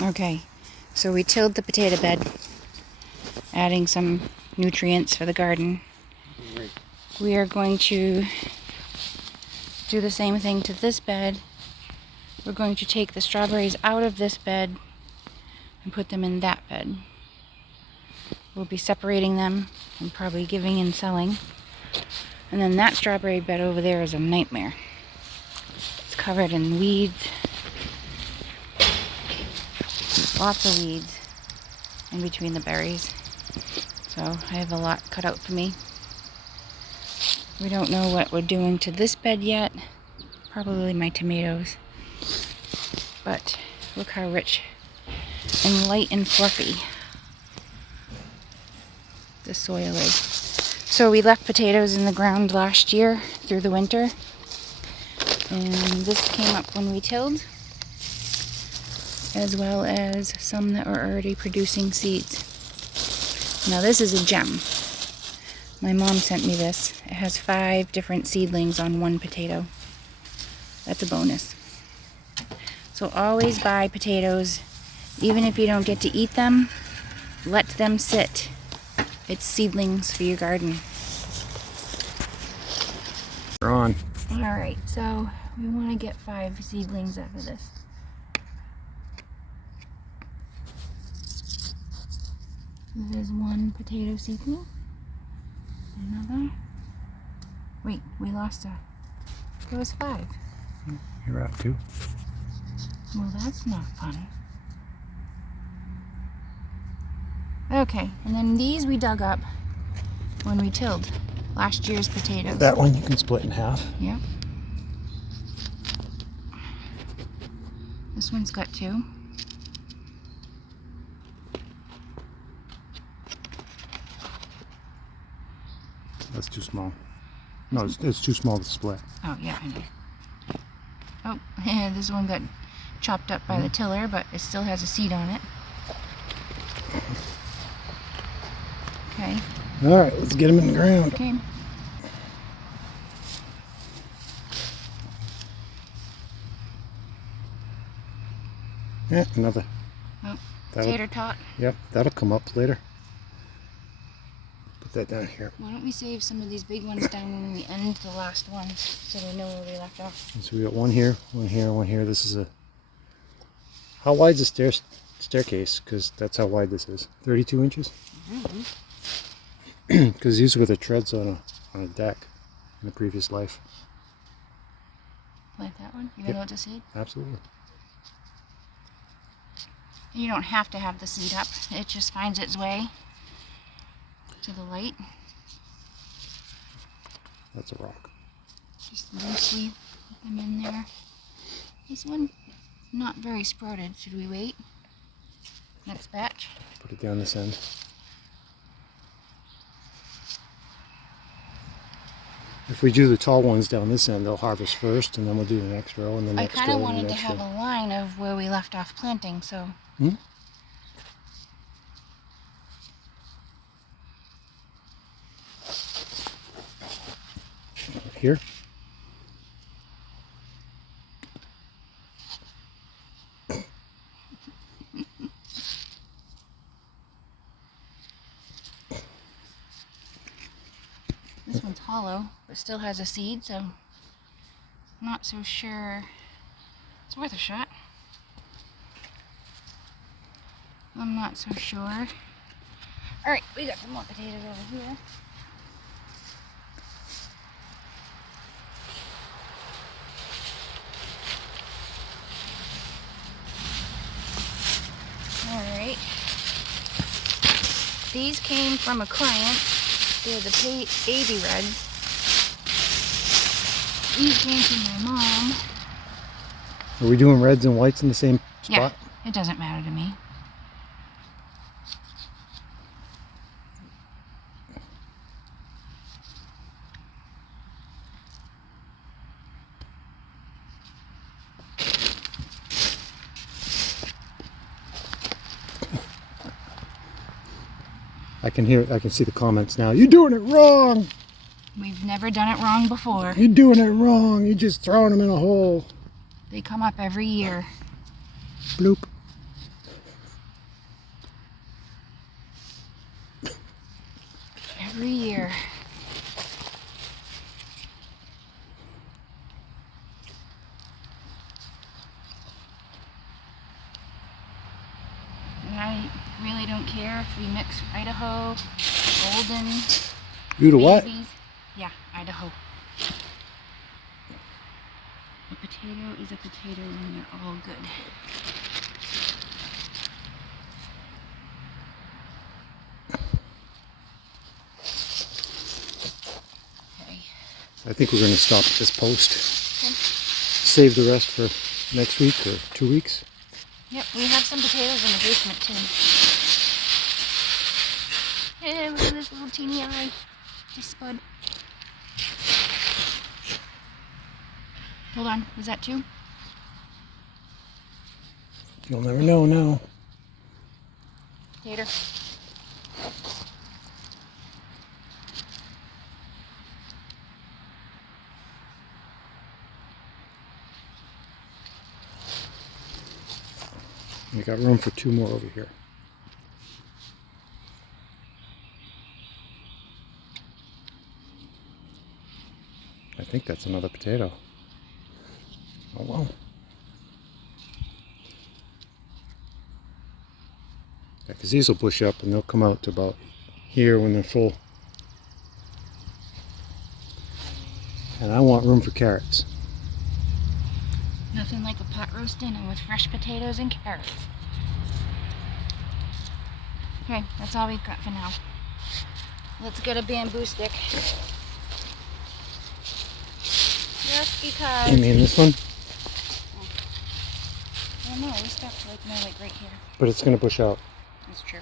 Okay, so we tilled the potato bed, adding some nutrients for the garden. We are going to do the same thing to this bed. We're going to take the strawberries out of this bed and put them in that bed. We'll be separating them and probably giving and selling. And then that strawberry bed over there is a nightmare. It's covered in weeds. Lots of weeds in between the berries. So I have a lot cut out for me. We don't know what we're doing to this bed yet. Probably my tomatoes. But look how rich and light and fluffy the soil is. So we left potatoes in the ground last year through the winter. And this came up when we tilled, as well as some that are already producing seeds. Now this is a gem. My mom sent me this. It has 5 different seedlings on one potato. That's a bonus. So always buy potatoes, even if you don't get to eat them, let them sit. It's seedlings for your garden. We're on. Alright, so we want to get 5 seedlings out of this. There's one potato seedling. Another. Wait, we lost a. There was 5. You're out too. Well, that's not fun. Okay, and then these we dug up when we tilled last year's potatoes. That one you can split in half. Yep. This one's got 2. That's too small. No, it's too small to split. Oh, yeah, I know. Oh, yeah, this one got chopped up by the tiller, but it still has a seed on it. Okay. All right, let's get them in the ground. Okay. Yeah, another. Oh, That'll- tater tot. Yep, that'll come up later. Put that down here. Why don't we save some of these big ones down when we end the last ones so we know where we left off? So we got one here, one here, one here. This is a. How wide's the staircase? Because that's how wide this is. 32 inches. Because these were the treads on a deck in a previous life. Plant that one, even Yep. though it's a seed. Absolutely. You don't have to have the seed up. It just finds its way to the light. That's a rock. Just loosely put them in there. This one, not very sprouted. Should we wait? Next batch. Put it down this end. If we do the tall ones down this end, they'll harvest first, and then we'll do the next row, and the I next kind row, of and the wanted to next have row. a line of where we left off planting, so. Here? This one's hollow, but still has a seed, so I'm not so sure. It's worth a shot. I'm not so sure. Alright, we got some more potatoes over here. Alright. These came from a client. They're the baby reds. These came from my mom. Are we doing reds and whites in the same Yeah, spot? it doesn't matter to me. I can see the comments now. You're doing it wrong! We've never done it wrong before. You're doing it wrong! You're just throwing them in a hole. They come up every year. Bloop. every year. And I really don't care if we mix Idaho, Golden, You to what? Babies. Yeah, Idaho. A potato is a potato and they're all good. Okay. I think we're going to stop at this post. Okay. Save the rest for next week or 2 weeks. Yep, we have some potatoes in the basement too. Hey, look at this little teeny eye. Hey, Spud. Hold on, was that two? You'll never know now. Tater. We got room for 2 more over here. I think that's another potato. Oh well. Yeah, because these will bush up and they'll come out to about here when they're full. And I want room for carrots. Nothing like a pot roast dinner with fresh potatoes and carrots. Okay, that's all we've got for now. Let's get a bamboo stick. Just because. You mean this one? I don't know, we stopped like right here. But it's going to bush out. That's true.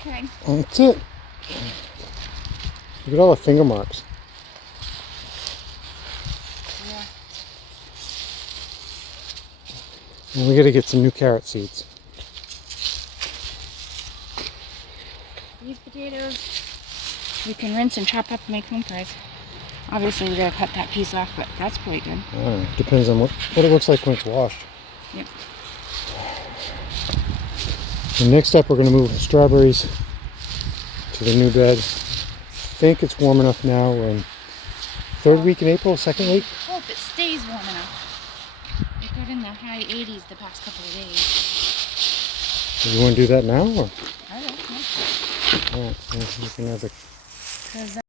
Okay. That's it. Look at all the finger marks. Yeah. And we got to get some new carrot seeds. These potatoes you can rinse and chop up and make home pies. Obviously we gotta cut that piece off, but that's pretty good. I don't know. Depends on what it looks like when it's washed. Yep. And next up we're going to move the strawberries to the new bed. I think it's warm enough now. We're in 3rd week in April, 2nd week. Hope it stays warm enough. It got in the high 80s the past couple of days. Do you want to do that now? Or? I don't know. Oh, yeah, you can have the Because